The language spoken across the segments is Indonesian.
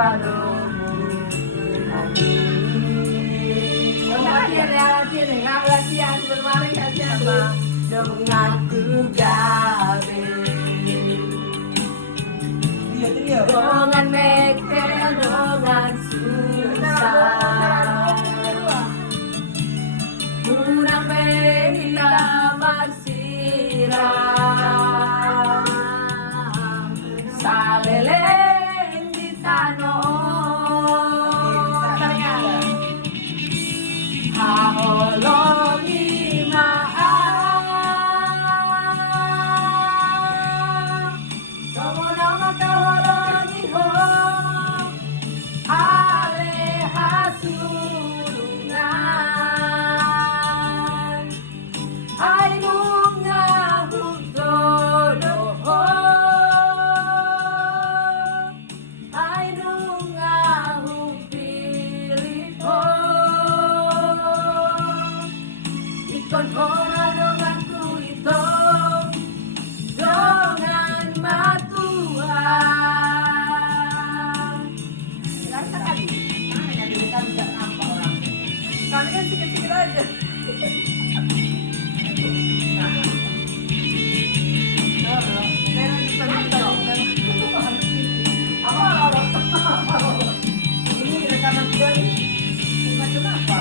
padamu hati. Latihan bermari saja denganku gabe. Dengan mekel dengan susah. Kurang bina marsirah. Saleleng di tanah. Haholongi maaf. Semua makaholongi ho. Ale hasurungan. Ay nunga hutodo ho. Ay nunga hupilit ho. Ikon orang denganku itu dengan matuan. Kami kan sikit-sikit aja. Ini rekaman juga nih. Macam apa?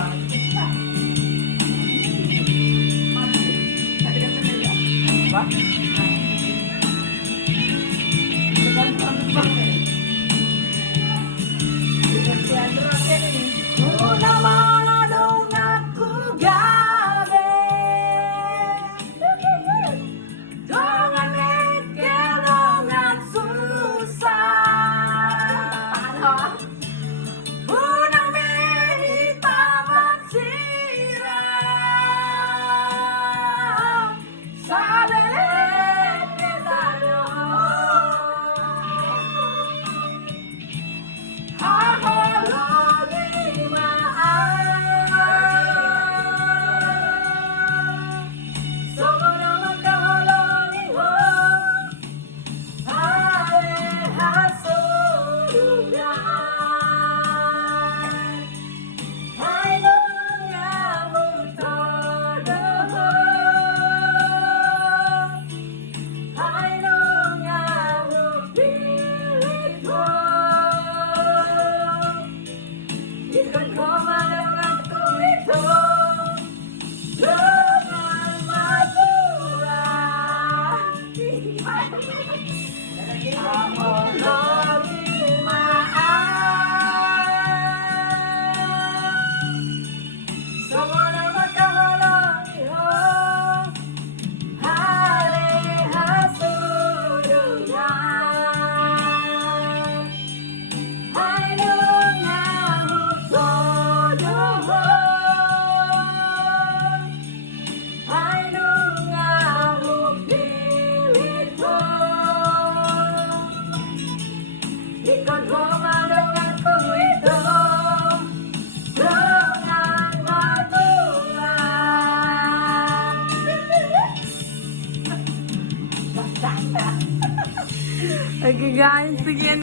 Apa? Oke guys, sekian